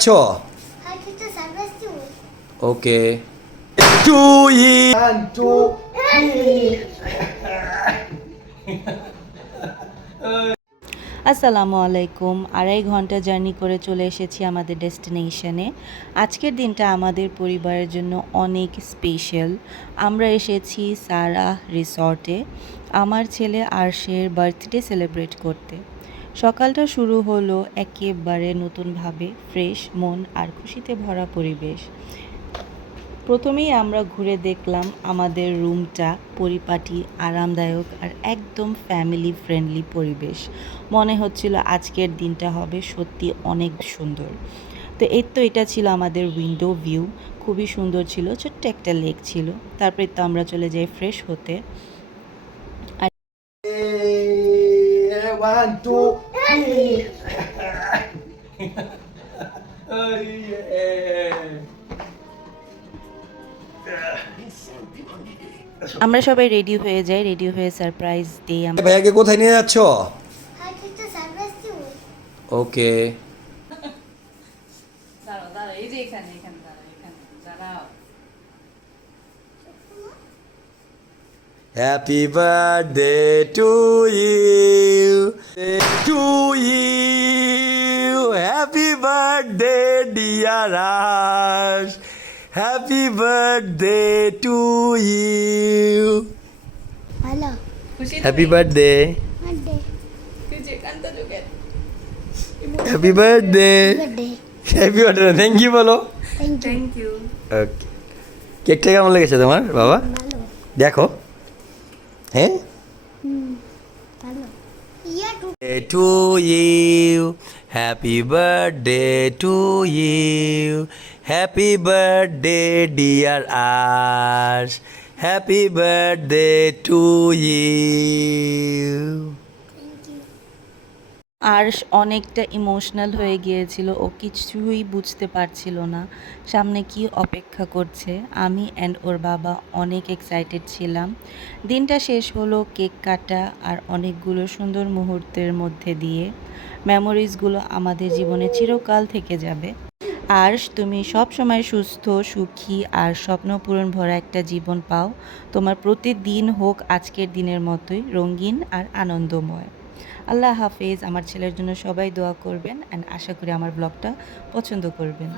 যাচ্ছ? ওকে। টু ই টু আসসালামু আলাইকুম। 2.5 ঘন্টা জার্নি করে চলে এসেছি আমাদের ডেস্টিনেশনে। আজকের দিনটা আমাদের পরিবারের জন্য অনেক স্পেশাল। আমরা এসেছি সারাহ রিসর্টে আমার ছেলে আরশের বার্থডে সেলিব্রেট করতে। সকালটা শুরু হলো একেবারে নতুনভাবে, ফ্রেশ মন আর খুশিতে ভরা পরিবেশ। প্রথমেই আমরা ঘুরে দেখলাম আমাদের রুমটা, পরিপাটি, আরামদায়ক আর একদম ফ্যামিলি ফ্রেন্ডলি পরিবেশ। মনে হচ্ছিল আজকের দিনটা হবে সত্যি অনেক সুন্দর। তো এটা ছিল আমাদের উইন্ডো ভিউ, খুবই সুন্দর ছিল, ছোট্ট একটা লেক ছিল। তারপরে তো আমরা চলে যাই ফ্রেশ হতে। আর ওয়ান টু আমরা সবাই রেডি হয়ে যাই, রেডি হয়ে সারপ্রাইজ দিই। ভাইয়াকে কোথায় নিয়ে যাচ্ছ? Okay. Happy birthday to you, to you, happy birthday dear Ash, happy birthday to you, hello happy birthday, birthday happy birthday, birthday happy birthday, thank you বলো। Thank you okay. কেকটা কেমন লেগেছে তোমার বাবা? ভালো দেখো। হ্যাঁ, ভালো yeah to to you, happy birthday to you, happy birthday dear Ash, happy birthday to you. আরশ অনেকটা ইমোশনাল হয়ে গিয়েছিল, ও কিছুই বুঝতে পারছিল না সামনে কি অপেক্ষা করছে। আমি অ্যান্ড ওর বাবা অনেক এক্সাইটেড ছিলাম। দিনটা শেষ হলো কেক কাটা আর অনেকগুলো সুন্দর মুহূর্তের মধ্যে দিয়ে। মেমোরিজগুলো আমাদের জীবনে চিরকাল থেকে যাবে। আরশ, তুমি সব সময় সুস্থ, সুখী আর স্বপ্নপূরণ ভরা একটা জীবন পাও। তোমার প্রতিদিন হোক আজকের দিনের মতোই রঙিন আর আনন্দময়। আল্লাহ হাফেজ। আমার ছেলের জন্য সবাই দোয়া করবেন অ্যান্ড আশা করি আমার ব্লগটা পছন্দ করবেন।